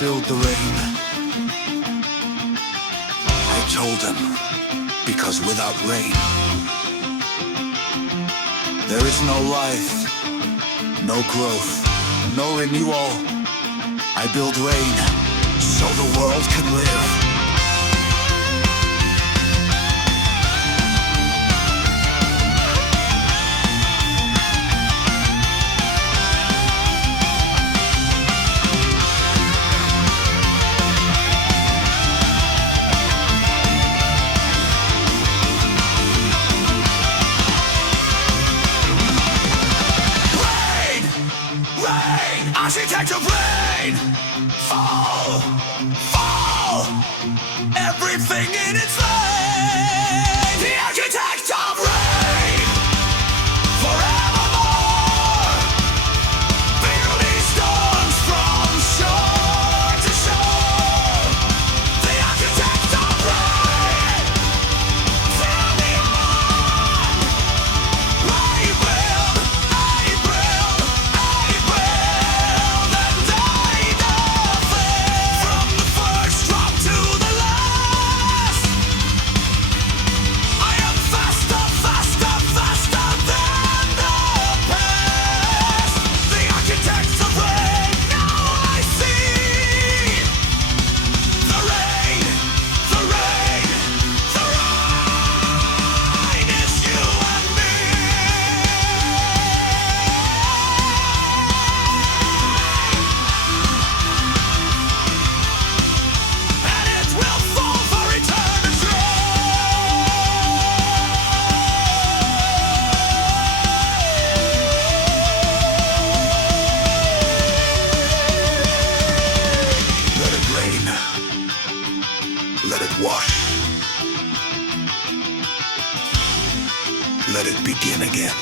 build the rain. I told them, because without rain, there is no life, no growth, no renewal. I build rain so the world can live. Architect of rain, fall, fall, everything in its lane. The architect of rain, forevermore. Beauty storms from shore to shore. The architect of rain, from the on. I build, I build, I build. Let it wash. Let it begin again.